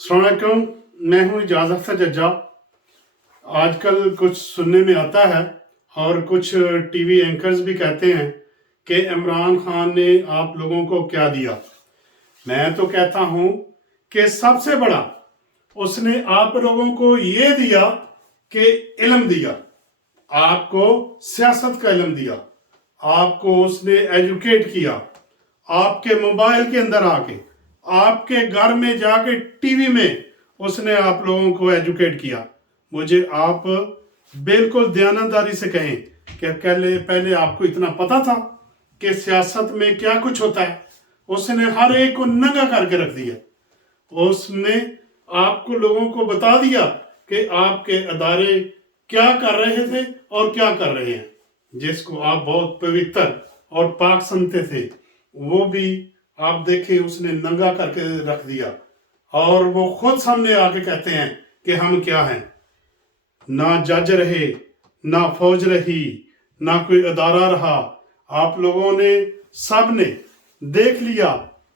अस्सलाम वालेकुम। मैं हूँ इजाज़ अख्तर जज्जा। आजकल कुछ सुनने में आता है और कुछ टीवी एंकर्स भी कहते हैं कि इमरान खान ने आप लोगों को क्या दिया। मैं तो कहता हूँ कि सबसे बड़ा उसने आप लोगों को ये दिया कि इल्म दिया, आपको सियासत का इल्म दिया, आपको उसने एजुकेट किया, आपके मोबाइल के अंदर आके, आपके घर में जाके टीवी में उसने आप लोगों को एजुकेट किया। मुझे आप बिल्कुल दयानतदारी से कहें कि पहले आपको इतना पता था कि सियासत में क्या कुछ होता है? उसने हर एक को नंगा करके रख दिया। उसने आपको लोगों को बता दिया कि आपके अदारे क्या कर रहे थे और क्या कर रहे हैं। जिसको आप बहुत पवित्र और पाक समझते थे, वो भी आप देखें उसने नंगा करके रख दिया। और वो खुद सामने आके कहते हैं कि हम क्या हैं। ना जज रहे, ना फौज रही, ना कोई अदारा रहा। आप लोगों ने सब ने देख लिया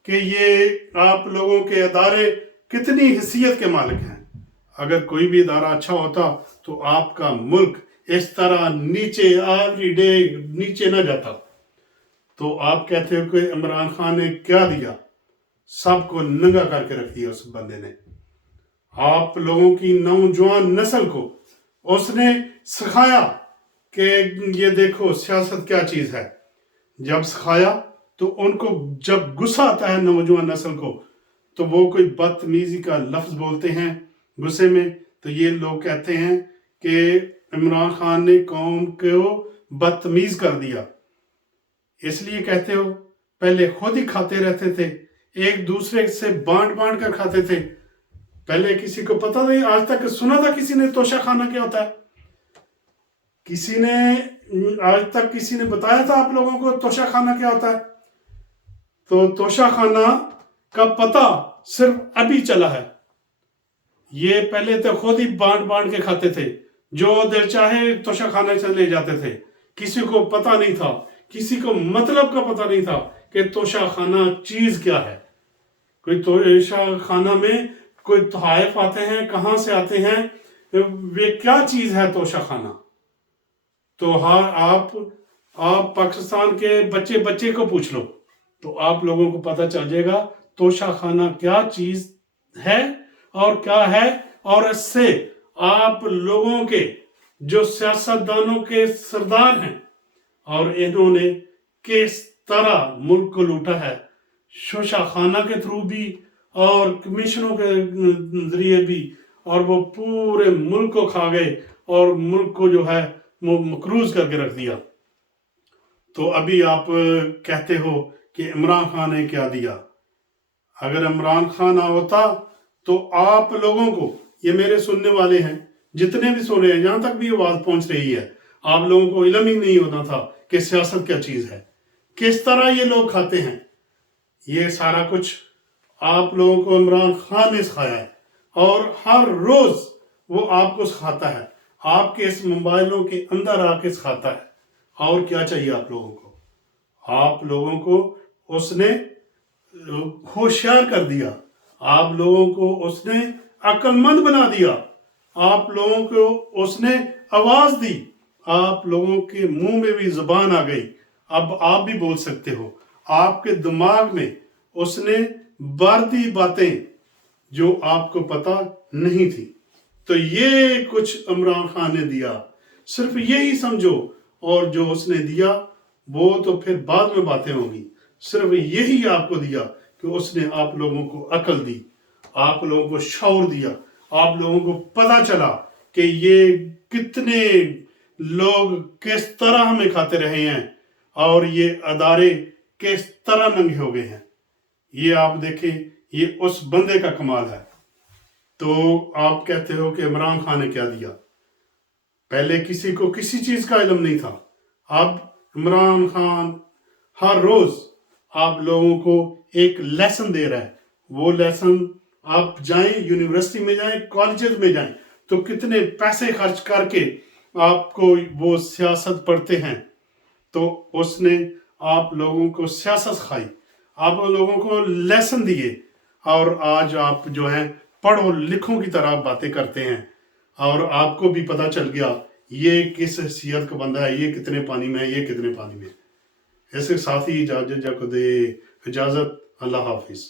कि ये आप लोगों के अदारे कितनी हैसियत के मालिक हैं। अगर कोई भी अदारा अच्छा होता तो आपका मुल्क इस तरह नीचे एवरी डे नीचे ना जाता। तो आप कहते हो कि इमरान खान ने क्या दिया? सबको नंगा करके रख दिया उस बंदे ने। आप लोगों की नौजवान नस्ल को उसने सिखाया कि ये देखो सियासत क्या चीज है। जब सिखाया तो उनको जब गुस्सा आता है नौजवान नस्ल को, तो वो कोई बदतमीजी का लफ्ज बोलते हैं गुस्से में, तो ये लोग कहते हैं कि इमरान खान ने कौम को बदतमीज कर दिया। इसलिए कहते हो पहले खुद ही खाते रहते थे, एक दूसरे से बांट बांट कर खाते थे। पहले किसी को पता नहीं, आज तक सुना था किसी ने तोशा खाना क्या होता है? किसी ने आज तक किसी ने बताया था आप लोगों को तोशा खाना क्या होता है? तो तोशा खाना का पता सिर्फ अभी चला है। ये पहले तो खुद ही बांट बांट के खाते थे, जो दिल चाहे तोशा खाने चले जाते थे। किसी को पता नहीं था, किसी को मतलब का पता नहीं था कि तोशा खाना चीज क्या है। कोई तोशा खाना में कोई तोहफे आते हैं, कहाँ से आते हैं, वे क्या चीज है तोशा खाना? तो हाँ, आप पाकिस्तान के बच्चे बच्चे को पूछ लो तो आप लोगों को पता चल जाएगा तोशा खाना क्या चीज है और क्या है। और इससे आप लोगों के जो सियासतदानों के सरदार हैं और इन्होंने किस तरह मुल्क को लूटा है, शोशा खाना के थ्रू भी और कमीशनों के जरिए भी, और वो पूरे मुल्क को खा गए और मुल्क को जो है वो मकरूज करके रख दिया। तो अभी आप कहते हो कि इमरान खान ने क्या दिया। अगर इमरान खान ना होता तो आप लोगों को, ये मेरे सुनने वाले हैं जितने भी सुन रहे हैं, यहां तक भी आवाज पहुंच रही है, आप लोगों को इल्म ही नहीं होता था कि सियासत क्या चीज है, किस तरह ये लोग खाते हैं। ये सारा कुछ आप लोगों को इमरान खान ने सिखाया है और हर रोज वो आपको सिखाता है, आपके इस मोबाइलों के अंदर आके सिखाता है। और क्या चाहिए आप लोगों को? आप लोगों को उसने होशियार कर दिया, आप लोगों को उसने अक्लमंद बना दिया, आप लोगों को उसने आवाज दी, आप लोगों के मुंह में भी जुबान आ गई, अब आप भी बोल सकते हो। आपके दिमाग में उसने भर दी बातें जो आपको पता नहीं थी। तो ये कुछ इमरान खान ने दिया, सिर्फ यही समझो। और जो उसने दिया वो तो फिर बाद में बातें होंगी। सिर्फ यही आपको दिया कि उसने आप लोगों को अकल दी, आप लोगों को शऊर दिया, आप लोगों को पता चला कि ये कितने लोग किस तरह हमें खाते रहे हैं और ये अदारे किस तरह नंगे हो गए हैं। ये आप देखें, ये उस बंदे का कमाल है। तो आप कहते हो कि इमरान खान ने क्या दिया? पहले किसी को किसी चीज का इल्म नहीं था। अब इमरान खान हर रोज आप लोगों को एक लेसन दे रहा है। वो लेसन आप जाएं, यूनिवर्सिटी में जाएं, कॉलेजेस में जाएं, तो कितने पैसे खर्च करके आपको वो सियासत पढ़ते हैं। तो उसने आप लोगों को सियासत सिखाई, आप लोगों को लेसन दिए, और आज आप जो है پڑھو لکھوں کی طرح باتیں کرتے ہیں، اور آپ کو بھی پتہ چل گیا یہ کس حیثیت کا بندہ ہے، یہ کتنے پانی میں ہے، یہ کتنے پانی میں ہے۔ اس کے ساتھ ہی اجازت اللہ حافظ۔